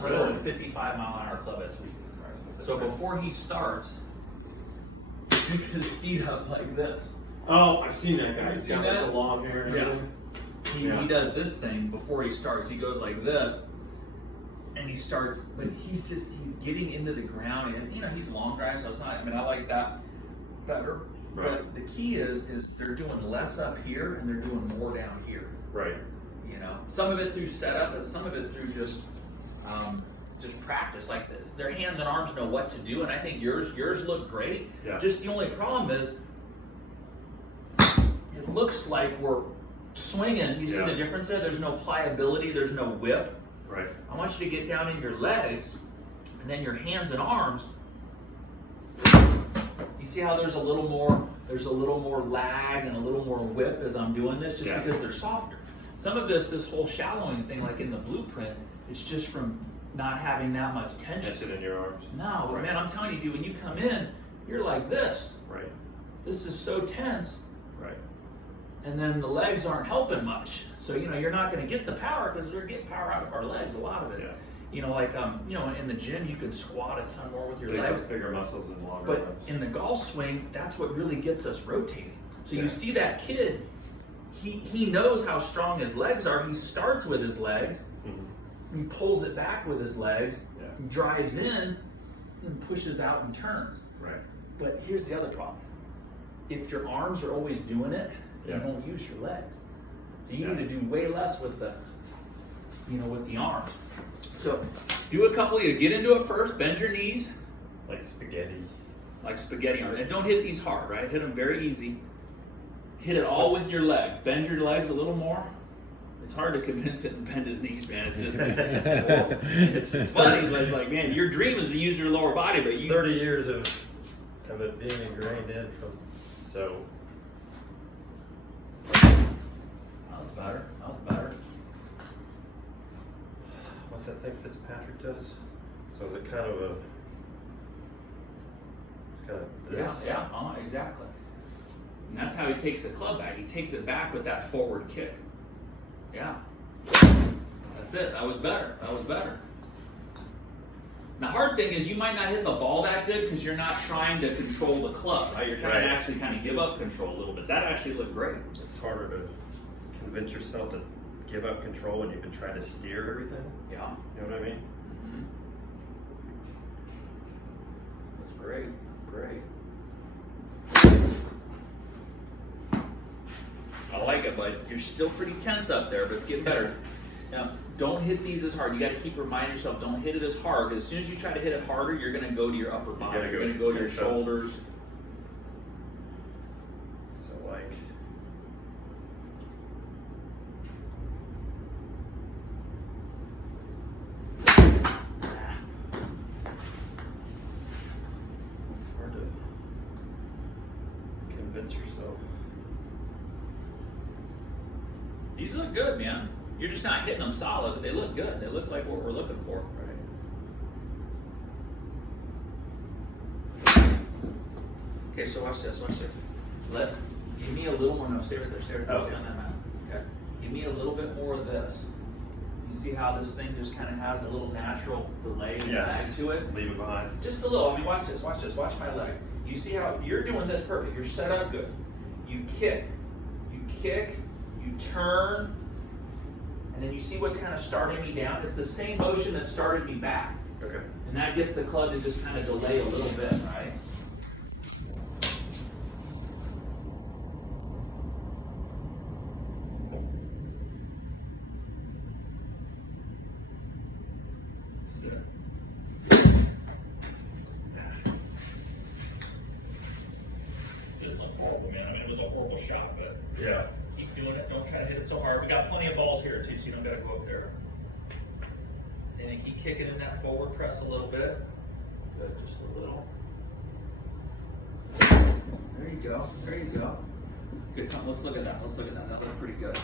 throw a 55-mile-an-hour club head sweep. So before he starts, he picks his feet up like this. Oh, I've seen that guy. Have you He's seen got that? like the long hair and everything. He does this thing before he starts. He goes like this, and he starts, but he's getting into the ground, and he's long drive, so it's not. I mean, I like that better. Right. But the key is they're doing less up here and they're doing more down here. Right. Some of it through setup, and some of it through just practice. Like their hands and arms know what to do, and I think yours look great. Yeah. Just the only problem is it looks like we're swinging. You see the difference there? There's no pliability. There's no whip. Right. I want you to get down in your legs, and then your hands and arms. You see how there's a little more lag and a little more whip as I'm doing this, just because they're softer. Some of this whole shallowing thing, like in the blueprint, it's just from not having that much tension. Tension in your arms. No, but man, I'm telling you, dude, when you come in, you're like this. Right. This is so tense. Right. And then the legs aren't helping much. So, you're not going to get the power because we're getting power out of our legs, a lot of it. Yeah. In the gym, you can squat a ton more with your legs. Bigger muscles and longer But arms. in the golf swing, that's what really gets us rotating. So you see that kid, he knows how strong his legs are. He starts with his legs. Mm-hmm. He pulls it back with his legs. Yeah. He drives in and pushes out and turns. Right. But here's the other problem. If your arms are always doing it, you Yeah. won't use your legs. So you need to do way less with the arms. So do a couple. You get into it first. Bend your knees Like spaghetti. like spaghetti arms, and don't hit these hard. Right? Hit them very easy. Hit it all with your legs. Bend your legs a little more. It's hard to convince it to bend his knees, man. It's just it's funny. But it's like, man, your dream is to use your lower body, but 30 years of it being ingrained in from so. That was better. What's that thing Fitzpatrick does? So is it kind of a? It's kind of this. Yeah, exactly. And that's how he takes the club back. He takes it back with that forward kick. Yeah. That's it. That was better. The hard thing is you might not hit the ball that good because you're not trying to control the club, right? You're trying to actually kind of give up control a little bit. That actually looked great. It's harder to convince yourself to give up control when you've been trying to steer everything. Yeah. You know what I mean? Mm-hmm. That's great. I like it, but you're still pretty tense up there, but it's getting better. Now, don't hit these as hard. You got to keep reminding yourself, don't hit it as hard. Because as soon as you try to hit it harder, you're going to go to your upper body. You're going to go to your shoulders. So like. It's hard to convince yourself. These look good, man. You're just not hitting them solid, but they look good. They look like what we're looking for. Right. Okay, so watch this. Give me a little more. No, stay right there. Stay on that mat. Okay. Give me a little bit more of this. You see how this thing just kind of has a little natural delay and lag to it? Leave it behind. Just a little. I mean, watch this. Watch my leg. You see how you're doing this perfect. You're set up good. You kick, you turn, and then you see what's kind of starting me down? It's the same motion that started me back. Okay. And that gets the club to just kind of delay a little bit, right? See it? Didn't look horrible, man. I mean, it was a horrible shot, but Yeah. keep doing it. Don't try to hit it so hard. We got plenty of balls here, too, so you don't got to go up there. So then keep kicking in that forward press a little bit. Good, just a little. There you go. Good. Come, let's look at that. That looked pretty good.